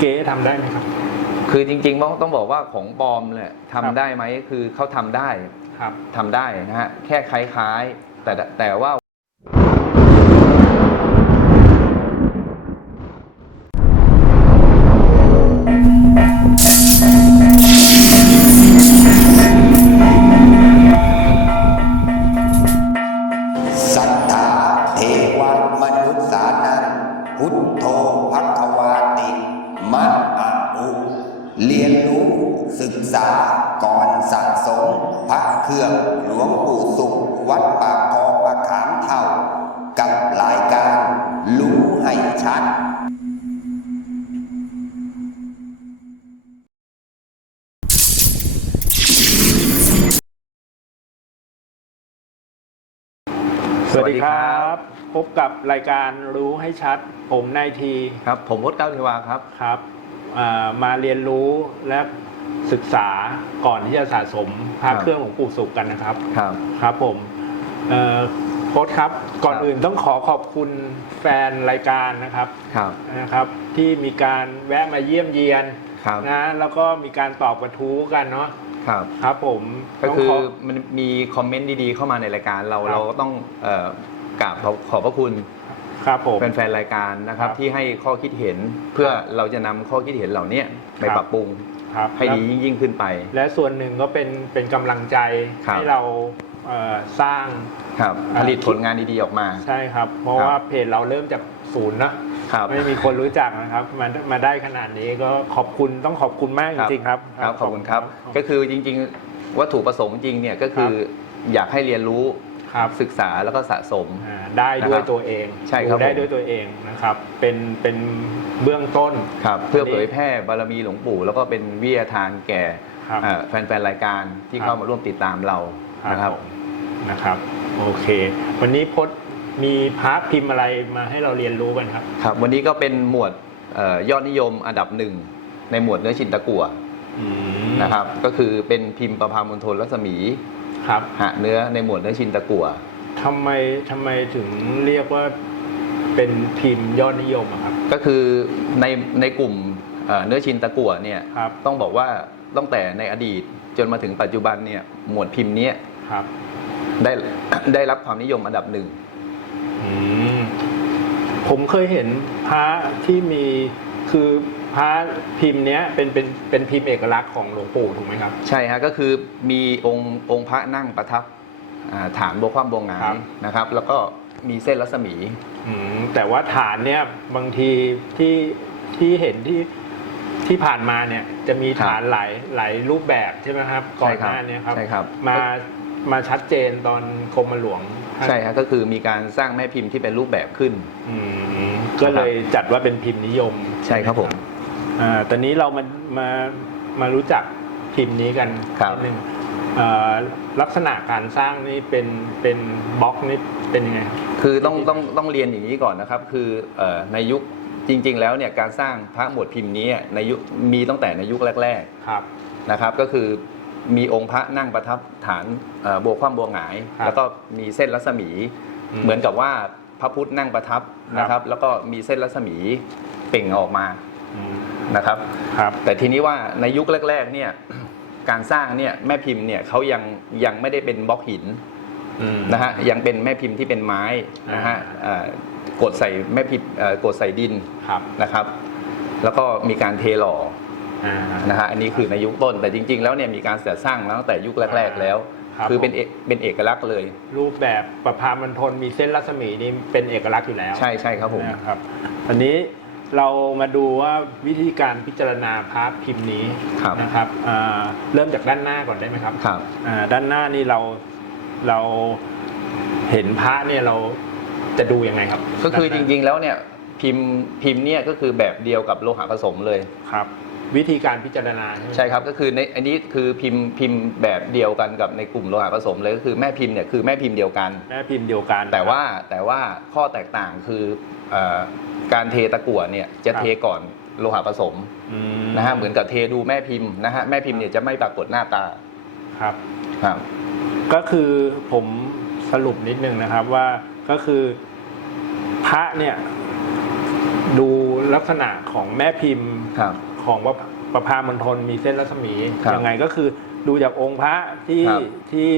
เก๊ทำได้ไหมครับ คือจริงๆต้องต้องบอกว่าของปลอมเนี่ยครับทำได้ไหมคือเขาทำได้ครับ ทำได้นะฮะแค่คล้ายๆ แต่แต่ว่าสัทธาเทวมนุษย์สานังพุทโธพักวาติมะอะอุ เรียนรู้ศึกษาก่อนสะสม พระเครื่องหลวงปู่สุข วัดปากคลองประขามเท่า กับรายการรู้ให้ชัดสวัสดีครับ พบกับรายการรู้ให้ชัด ผมนายที ครับ ผมวดเก้าเทวาครับ ครับอ่า มาเรียนรู้และศึกษาก่อนที่จะสะสมพระครับ เครื่องของปู่สุขกันนะครับ ครับ ครับผมเอ่อโค้ชครับ ก่อนครับ อื่นต้องขอขอบคุณแฟนรายการนะครับ ครับ นะครับที่มีการแวะมาเยี่ยมเยียนครับ นะแล้วก็มีการตอบกระทู้กันเนาะครับ ครับผมก็ต้งคือขมันมีคอมเมนต์ดีๆเข้ามาในรายการเราครับ เราก็ต้องเอ่อกราบขอบขอบพระคุณ ครับผม แฟนๆรายการนะครับครับที่ให้ข้อคิดเห็นเพื่อเราจะนำข้อคิดเห็นเหล่านี้ไปครับปรับปรุงครับให้ดียิ่งยิ่งขึ้นไป และส่วนหนึ่งก็เป็นเป็นกำลังใจครับให้เราเอ่อสร้างครับอ่าผลิตผลงานดีๆออกมา ใช่ครับ เพราะครับว่าเพจเราเริ่มจากศูนย์นะครับไม่มีคนรู้จักนะครับมามาได้ขนาดนี้ก็ขอบคุณต้องขอบคุณมากจริงๆครับครับ ขอบคุณครับ ก็คือจริง ๆ วัตถุประสงค์จริงเนี่ยก็คืออยากให้เรียนรู้ ครับศึกษาแล้วก็สะสม อ่าได้ด้วยนะครับตัวเองใช่ครับดูได้ผม ด้วยตัวเองนะครับ เป็นเป็นเบื้องต้น ครับเพื่อวันนี้เผยแพร่บารมีหลวงปู่ แล้วก็เป็นวิทยาทานแก่ครับเอ่อแฟนๆรายการที่ครับ เข้ามาร่วมติดตามเรานะครับ ผมนะครับ โอเค วันนี้พจน์มีพระพิมพ์อะไรมาให้เราเรียนรู้กันครับ ครับวันนี้ก็เป็นหมวดเอ่อยอดนิยมอันดับหนึ่งในหมวดเนื้อชินตะกั่วอืมนะครับ ก็คือเป็นพิมพ์ประพามณฑลรัศมี ครับหะเนื้อในหมวดเนื้อชินตะกั่วทำไมทำไมถึงเรียกว่าเป็นพิมพ์ยอดนิยมอะครับ ก็คือในในกลุ่มเอ่อเนื้อชินตะกั่วเนี่ยครับต้องบอกว่าตั้งแต่ในอดีตจนมาถึงปัจจุบันเนี่ยหมวดพิมพ์เนี้ยครับได้ ได้รับความนิยมอันดับหนึ่ง อืมผมเคยเห็นพระที่มีคือ พระพิมพ์เนี้ยเป็นเป็นเป็นพิมพ์เอกลักษณ์ของหลวงปู่ถูกไหมครับ ใช่ฮะก็คือมีองค์องค์พระนั่งประทับอ่าฐานบวความบวงหงาครัยบนะครับ แล้วก็มีเส้นรัศมี อืมแต่ว่าฐานเนี้ยบางทีที่ที่เห็นที่ที่ผ่านมาเนี่ยจะมีครับฐานหลายหลายรูปแบบใช่ไหมครับก่อนหน้าเนี้ยครับ ใช่ครับ มามาชัดเจนตอนกรมหลวงท่านใช่ฮะก็คือมีการสร้างแม่พิมพ์ที่เป็นรูปแบบขึ้น อืมก็เลยจัดว่าเป็นพิมพ์นิยมใช่ครับผม อ่าตอนนี้เรามามามารู้จักพิมพ์นี้กันครับนิดนึงอ่าลักษณะการสร้างนี่เป็นเป็นบล็อกนี่เป็นยังไงครับ คือต้องต้องต้องเรียนอย่างนี้ก่อนนะครับ คือเอ่อในยุคจริง ๆ แล้วเนี่ยการสร้างพระหมวดพิมพ์นี้ในยุคมีตั้งแต่ในยุคแรกครับๆนะครับก็คือมีองค์พระนั่งประทับฐานเอ่อบัวคว่ำบัวหงาย ครับแล้วก็มีเส้นรัศมี อืมเหมือนกับว่าพระพุทธนั่งประทับนะคครัรับบแล้วก็มีเส้นรัศมีเปล่งออกมา อืม นะครับ ครับ แต่ทีนี้ว่าในยุคแรก ๆ เนี่ยการสร้างเนี่ยแม่พิมพ์เนี่ยเขายังยังไม่ได้เป็นบล็อกหินอืม นะฮะยังเป็นแม่พิมพ์ที่เป็นไม้นะฮะเอ่อกดใส่แม่พิมพ์เอ่อกดใส่ดินครับนะครับ แล้วก็มีการเทหล่ออ่า นะฮะอันนี้คือในยุคต้นแต่จริง ๆ แล้วเนี่ยมีการเสียสร้างมาตั้งแต่ยุคแรก ๆ แล้วครับคือเป็นเอกเป็นเอกลักษณ์เลย รูปแบบประพามันทนมีเส้นรัศมีนี่เป็นเอกลักษณ์อยู่แล้วใช่ใช่ครับผม นะครับอันนี้ เรามาดูว่าวิธีการพิจารณาพระพิมพ์นี้ครับนะครับอ่าเริ่มจากด้านหน้าก่อนได้ไหมครับครับอ่าด้านหน้านี่เราเราเห็นพระเนี่ยเราจะดูยังไงครับก็คือจด้านหน้าริงๆแล้วเนี่ยพิมพ์พิมพ์เนี่ยก็คือแบบเดียวกับโลหะผสมเลย ครับ วิธีการพิจารณาใช่ไหม ใช่ครับก็คือในอันนี้คือพิมพ์พิมพ์แบบเดียวกันกับในกลุ่มโลหะผสมเลยก็คือแม่พิมพ์เนี่ยคือแม่พิมพ์เดียวกัน แม่พิมพ์เดียวกัน แต่ว่าแต่ว่าข้อแตกต่างคือเอ่อการเทตะกั่วเนี่ยจะเทก่อนโลหะผสมอืมนะฮะเหมือนกับเทดูแม่พิมพ์นะฮะแม่พิมพ์เนี่ยจะไม่ปรากฏหน้าตาครับ ครับ ก็คือผมสรุปนิดนึงนะครับว่าก็คือพระเนี่ย ดูลักษณะของแม่พิมพ์ ครับ ของว่าประพามณฑลมีเส้นรัศมีครับยังไงก็คือดูจากองค์พระที่ครับ ที่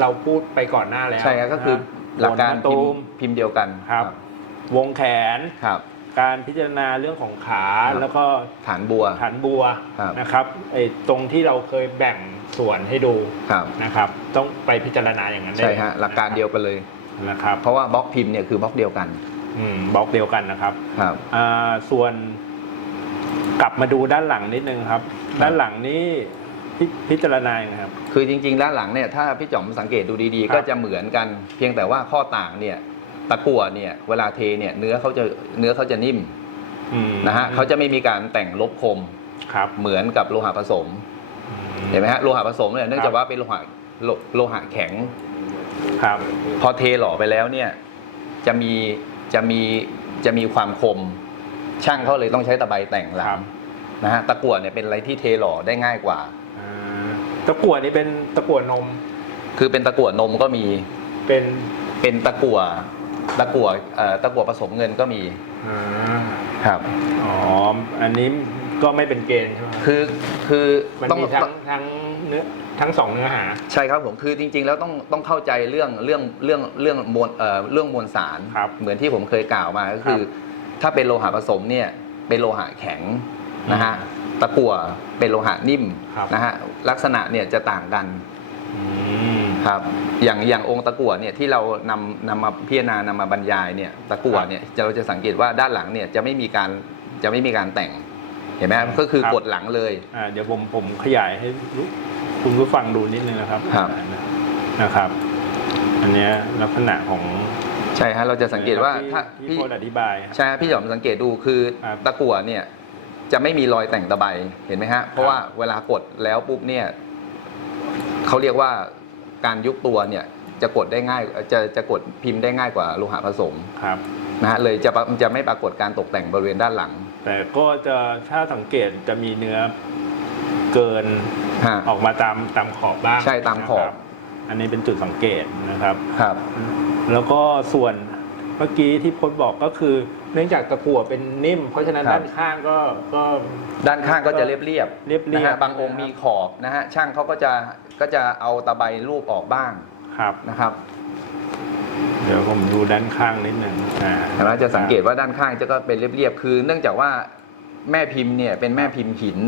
เราพูดไปก่อนหน้าแล้วใช่ครับก็คือนะหลักการโนมะตูพิมมพ์พิมพ์เดียวกันครับ วงแขน ครับ การพิจารณาเรื่องของขาครับ แล้วก็ฐานบัว ฐานบัวครับ นะครับไอ้ตรงที่เราเคยแบ่งส่วนให้ดูครับ นะครับ ต้องไปพิจารณาอย่างนั้นได้ใช่ฮะหลักการเดียวกันเลย นะครับเพราะว่าบล็อกพิมพ์เนี่ยคือบล็อกเดียวกันอืมบล็อกเดียวกันนะครับครับ อ่าส่วน กลับมาดูด้านหลังนิดนึงครับ ด้านหลังนี้พิพิจารณาอย่างไรครับ คือจริงๆ ด้านหลังเนี่ยถ้าพี่จ๋อมสังเกตดูดีครับ ๆ ก็จะเหมือนกัน เพียงแต่ว่าข้อต่างเนี่ยตะกั่วเนี่ยเวลาเทเนี่ยเนื้อเขาจะเนื้อเขาจะนิ่มอืมนะฮะเขาจะไม่มีการแต่งลบคมครับเหมือนกับโลหะผสมเห็นไหมฮะโลหะผสมเนี่ยเนื่องจากว่าเป็นโลหะโลโลหะแข็ง ครับ พอเทหล่อไปแล้วเนี่ยจะมีจะมีจะมีความคม ช่างเขาเลยต้องใช้ตะไบแต่งหลัครังบ นะฮะตะกั่วเนี่ยเป็นอะไรที่เทหล่อได้ง่ายกว่า อ่าตะกั่วนี่เป็นตะกั่วนมคือเป็นตะกั่วนมก็มีเป็นเป็นตะกั่วตะกั่วเอ่อตะกั่วผสมเงินก็มีอ่าครับ อ๋ออันนี้ก็ไม่เป็นเกณฑ์ใช่ไหมคือคือมันต้องมีทั้งทั้งเนื้อทั้งสองเนื้อหา ใช่ครับผมคือจริง ๆ แล้วต้องต้องเข้าใจเรื่องเรื่องเรื่องเรื่องมวลเอ่อเรื่องมวลสาร ครับเหมือนที่ผมเคยกล่าวมาก็คือ ถ้าเป็นโลหะผสมเนี่ยเป็นโลหะแข็งนะฮะตะกั่วเป็นโลหะนิ่มครับนะฮะลักษณะเนี่ยจะต่างกันอืมครับอย่างอย่างองค์ตะกั่วเนี่ยที่เรานำนำมาพิจารณานำมาบรรยายเนี่ยตะกั่วเนี่ยเราจะสังเกตว่าด้านหลังเนี่ยจะไม่มีการจะไม่มีการแต่งเห็นไหมก็คือกดหลังเลยอ่าเดี๋ยวผมผมขยายให้รู้คุณผู้ฟังดูนิดนึงนะครับครับนะครับ อันเนี้ยลักษณะของ ใช่ฮะเราจะสังเกตว่าที่ถ้าที่พี่โพสต์อธิบายใช่ฮะพี่หยอมสังเกตดูคือครับตะกั่วเนี่ยจะไม่มีรอยแต่งตะไบเห็นไหมฮะเพราะว่าเวลากดแล้วปุ๊บเนี่ยเขาเรียกว่าการยุบตัวเนี่ยจะกดได้ง่ายจะจะกดพิมพ์ได้ง่ายกว่าโลหะผสมครับ นะฮะเลยจะปะจะไม่ปรากฏการตกแต่งบริเวณด้านหลังแต่ก็จะถ้าสังเกตจะมีเนื้อเกินฮะ ออกมาตามตามขอบบ้างใช่ตามขอบ นะครับอันนี้เป็นจุดสังเกตนะครับ ครับ แล้วก็ส่วนเมื่อกี้ที่พจน์บอกก็คือ เนื่องจากตะกั่วเป็นนิ่ม เพราะฉะนั้นครับ ด้านข้างก็ก็ ด้านข้างก็จะเรียบเรียบเรียบๆนะฮะบางองค์มีขอบนะฮะช่างเขาก็จะก็จะเอาตะไบรูปออกบ้างครับ นะครับเดี๋ยวผมดูด้านข้างนิดหนึ่งอ่าเราจะสังเกตว่าด้านข้างจะก็เป็นเรียบๆคือ เนื่องจากว่าแม่พิมพ์เนี่ยเป็นแม่พิมพ์หิน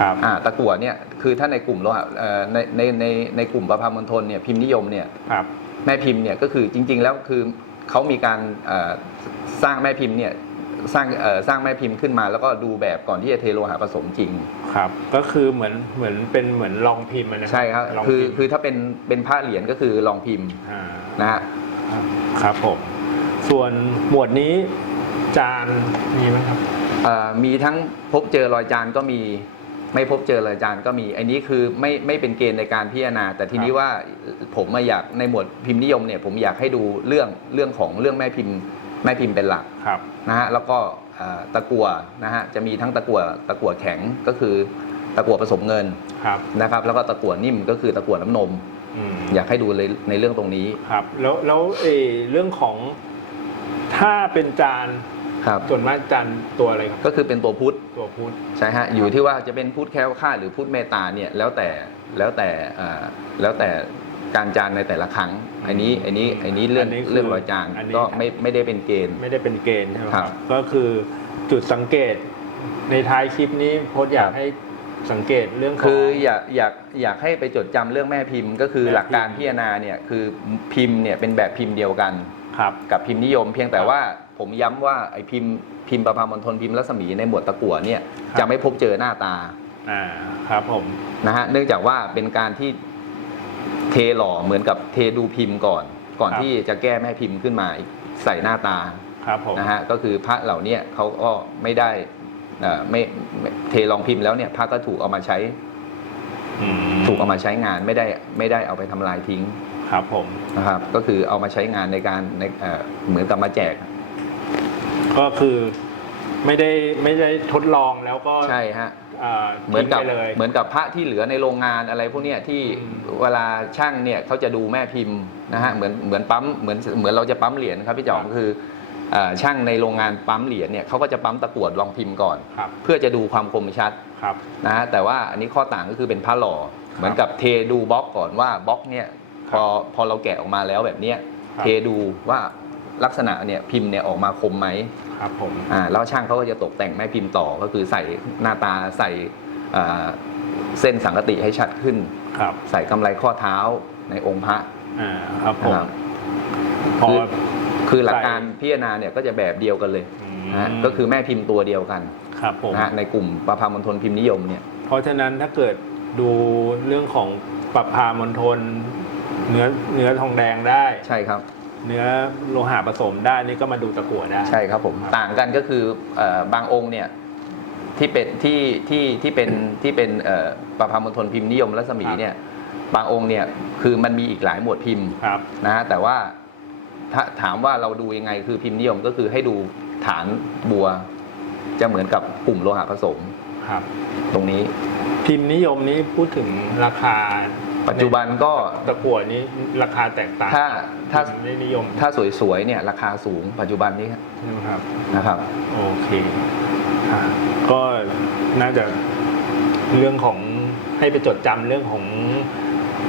ครับ อ่าตะกั่วเนี่ยคือถ้าในกลุ่มโลหะเอ่อในในในในกลุ่มประพามณฑลเนี่ยพิมพ์นิยมเนี่ย ครับ แม่พิมพ์เนี่ยก็คือจริง ๆ แล้วคือเขามีการเอ่อสร้างแม่พิมพ์เนี่ยสร้างเอ่อสร้างแม่พิมพ์ขึ้นมา แล้วก็ดูแบบก่อนที่จะเทโลหะผสมจริง ครับ ก็คือเหมือนเหมือนเป็นเหมือนลองพิมพ์อะนะใช่ครับลองคือพิมพ์คือถ้าเป็นเป็นผ้าเหรียญก็คือลองพิมพ์อ่านะฮะครับผมส่วนหมวดนี้จานมีไหมครับเอ่อมีทั้งพบเจอรอยจานก็มี ไม่พบเจอรอยจานก็มี อันนี้คือไม่ไม่เป็นเกณฑ์ในการพิจารณา แต่ทีนี้ครับว่าผมมาอยากในหมวดพิมพ์นิยมเนี่ยผมอยากให้ดูเรื่องเรื่องของเรื่องแม่พิมพ์แม่พิมพ์เป็นหลักครับนะฮะแล้วก็เอ่อตะกั่วนะฮะจะมีทั้งตะกั่วตะกั่วแข็งก็คือตะกั่วผสมเงินครับนะครับ แล้วก็ตะกั่วนิ่มก็คือตะกั่วน้ำนมอืมอยากให้ดูเลยในเรื่องตรงนี้ครับ แล้วแล้วเออเรื่องของถ้าเป็นจาน ครับ ส่วนมากจานตัวอะไรครับก็คือเป็นตัวพุทธตัวพุทธใช่ฮะอยู่ที่ว่าจะเป็นพุทธแคล้วคลาดหรือพุทธเมตตาเนี่ยแล้วแต่แล้วแต่เอ่อแล้วแต่การจานในแต่ละครั้ง อันนี้อันนี้อันนี้เรื่องอันนี้คือเรื่องรอยจานอันนี้ก็ไม่ไม่ได้เป็นเกณฑ์ ไม่ได้เป็นเกณฑ์ใช่ไหมคครัรับ บ ก็คือจุดสังเกตในท้ายคลิปนี้โพสต์อยากครับให้สังเกตเรื่องของ คืออยากอยากอยากให้ไปจดจำเรื่องแม่พิมพ์ ก็คือแม่พิมพ์ หลักการพิจารณาเนี่ยคือพิมพ์เนี่ยเป็นแบบพิมพ์เดียวกัน ครับ กับพิมพ์นิยม เพียงแต่ครับว่า ผมย้ำว่าไอ้พิมพ์พิมพ์ประพามณฑลพิมพ์รัศมีในหมวดตะกั่วเนี่ยครับ จะไม่พบเจอหน้าตาอ่าครับผม นะฮะเนื่องจากว่าเป็นการที่เทหล่อเหมือนกับเทดูพิมพ์ก่อน ก่อนครับ ที่จะแก้แม่พิมพ์ขึ้นมาใส่หน้าตา ครับผม นะฮะก็คือพระเหล่าเนี้เขาก็ไม่ได้เอ่อไม่ไม่เทลองพิมพ์แล้วเนี่ยพระก็ถูกเอามาใช้อืมถูกเอามาใช้งานไม่ได้ไม่ได้เอาไปทำลายทิ้งครับผม นะครับก็คือเอามาใช้งานในการในเอ่อเหมือนกับมาแจก ก็คือไม่ได้ไม่ได้ทดลองแล้วก็ใช่ฮะอ่าเหมือนกับทิ้งไปเลย เหมือนกับพระที่เหลือในโรงงานอะไรพวกเนี้ยที่อืม เวลาช่างเนี่ยเขาจะดูแม่พิมพ์นะฮะเหมือนเหมือนปั๊มเหมือนเหมือนเราจะปั๊มเหรียญครับพี่จอมคือเอ่อช่างในโรงงานปั๊มเหรียญเนี่ยเขาก็จะปั๊มตะกรวดลองพิมพ์ก่อน ครับเพื่อจะดูความคมชัดครับ นะฮะแต่ว่าอันนี้ข้อต่างก็คือเป็นผ้าหล่อ เหมือนกับเทดูบล็อกก่อนว่าบล็อกเนี่ยพอพอเราแกะออกมาแล้วแบบเนี้ยครับ เทดูว่า ลักษณะเนี่ยพิมพ์เนี่ยออกมาคมไหมครับผมอ่าแล้วช่างเขาก็จะตกแต่งแม่พิมพ์ต่อก็คือใส่หน้าตาใส่อ่าเส้นสังกติให้ชัดขึ้นครับใส่กำไรข้อเท้าในองค์พระอ่าครับผมนะครับพอคือคือหลักใส่การพิจารณาเนี่ยก็จะแบบเดียวกันเลยมนะฮะก็คือแม่พิมพ์ตัวเดียวกันครับผมนะฮะในกลุ่มประพามณฑลพิมพ์นิยมเนี่ย เพราะฉะนั้นถ้าเกิดดูเรื่องของปรับพามณฑลเนื้อเนื้อทองแดงได้ใช่ครับ เนื้อโลหะผสมได้นี่ก็มาดูตะกั่วได้ใช่ครับผมต่างกันก็คือเอ่อบางองค์เนี่ยที่เป็นที่ที่ที่เป็นที่เป็นเอ่อประพามณฑลพิมพ์นิยมรัศมีเนี่ยบางองค์เนี่ยคือมันมีอีกหลายหมวดพิมพ์ครับ นะฮะแต่ว่าถ้าถามว่าเราดูยังไงคือพิมพ์นิยมก็คือให้ดูฐานบัว จะเหมือนกับกลุ่มโลหะผสมครับ ตรงนี้ พิมพ์นิยมนี้พูดถึงราคา ปัจจุบันก็ตะกั่วนี้ราคาแตกต่างถ้าถ้าพิมพ์ไม่นิยม ถ้าสวยๆเนี่ยราคาสูงปัจจุบันนี้นะครับนะครับโอเคอะก็น่าจะเรื่องของให้ไปจดจำเรื่องของ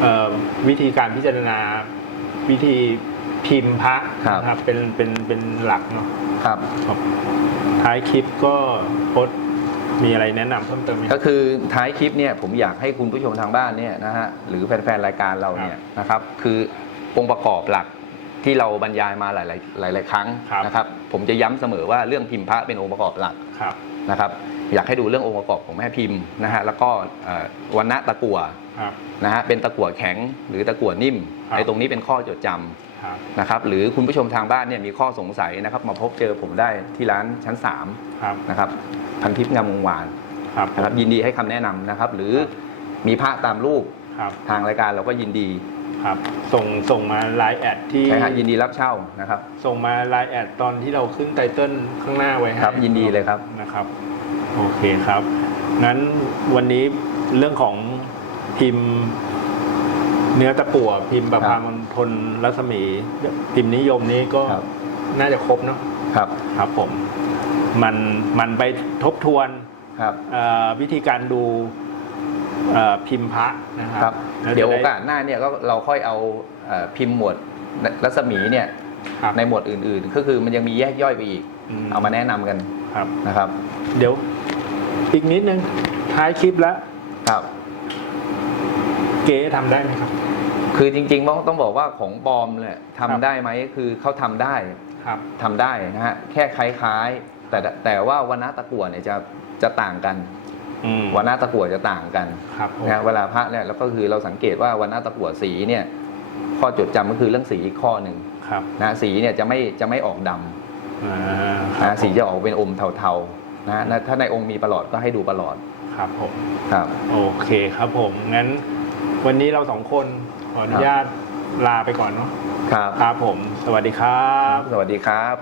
เออวิธีการพิจารณาวิธีพิมพ์พระครับนะครับเป็นเป็นเป็นหลักเนาะครับครับท้ายคลิปก็โพสต์ มีอะไรแนะนำเพิ่มเติมไหมก็คือท้ายคลิปเนี่ยผมอยากให้คุณผู้ชมทางบ้านเนี่ยนะฮะหรือแฟนๆรายการเราเนี่ยนะครับคือองค์ประกอบหลักที่เราบรรยายมาหลายๆหลาย ๆ ครั้งนะครับผมจะย้ำเสมอว่าเรื่องพิมพ์พระเป็นองค์ประกอบหลักครับนะครับอยากให้ดูเรื่ององค์ประกอบของแม่พิมพ์นะฮะแล้วก็เอ่อวันณะตะกั่วครับนะฮะเป็นตะกั่วแข็งหรือตะกั่วนิ่มครับไอ้ตรงนี้เป็นข้อจดจำครับ นะครับหรือคุณผู้ชมทางบ้านเนี่ยมีข้อสงสัยนะครับ มาพบเจอผมได้ที่ร้านชั้นครับ3นะครับพันทิพย์งามวงวานครับนะครับยินดีให้คำแนะนำนะครับ หรือมีพระตามรูปครับทางรายการเราก็ยินดีครับส่งส่งมาไลน์แอดที่ใช่ฮะยินดีรับเช่านะครับ ส่งมาไลน์แอดตอนที่เราขึ้นไตเติ้ลข้างหน้าไว้ให้ครับยินดีเลยครับ นะครับ โอเคครับงั้นวันนี้เรื่องของพิมพ์ เนื้อตะกั่วพิมพ์ประพามณฑลรัศมีพิมพ์นิยมนี้ก็ครับ น่าจะครบเนาะครับครับผม มันมันไปทบทวนครับเอ่อวิธีการดูเอ่อพิมพ์พระนะคครัรับบแล้เดี๋ยวจะโอกาสหน้าเนี่ยก็เราค่อยเอาเอ่อพิมพ์หมวดรัศมีเนี่ยครับในหมวดอื่นๆ ก็คือมันยังมีแยกย่อยไปอีก เอามาแนะนำกันครับ นะครับ เดี๋ยวอีกนิดนึงท้ายคลิปแล้ว ครับ เก๋ทำได้ไหมครับ คือจริงๆต้องต้องบอกว่าของปลอมเนี่ยครับ ทำได้ไหมคือเขาทำได้ครับ ทำได้นะฮะแค่คล้ายๆ แต่แต่ว่าวันณะตะกั่วเนี่ยจะจะต่างกันอืมวันณะตะกั่วจะต่างกันครับผมนะฮะเวลาพระเนี่ยแล้วก็คือเราสังเกตว่าวันณะตะกั่วสีเนี่ยข้อจดจำก็คือเรื่องสีอีกข้อหนึ่งครับนะสีเนี่ยจะไม่จะไม่ออกดำอ่าครันะบสีจะออกเป็นอมเทาๆนะฮะถ้าในองค์มีประหลอดก็ให้ดูประหลอดครับผม ครับ โอเคครับผม งั้น วันนี้เราสองคนขออนุญาตลาไปก่อนเนาะครับ ครับผม สวัสดีครับ สวัสดีครับ